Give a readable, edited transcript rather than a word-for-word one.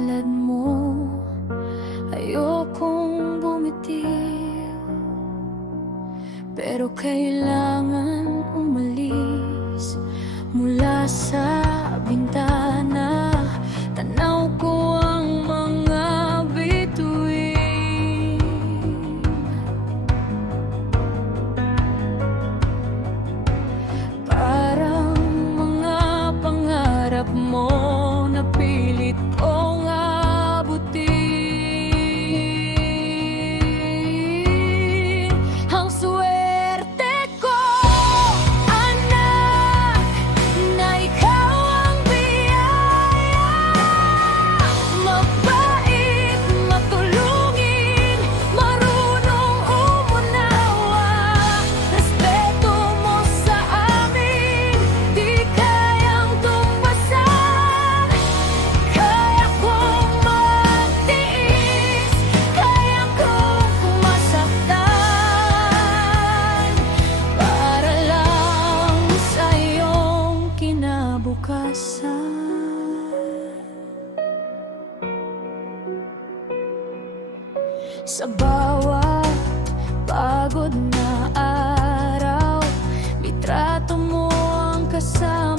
tulad mo, ayokong bumitiw, pero kailangan umalis mula sa bintana. Tanaw ko ang mga bituin, parang mga pangarap mo na pilit kong abutin. Ang swerte ko, anak, na ikaw ang biyaya. Mabait, matulungin, marunong umunawa. Respeto mo sa amin, di kayang tumbasan. Kaya kong magtiis, kaya kong masaktan, para lang sa iyong kinabukasan. Sa bawat pagod na araw, litrato mo ang kasama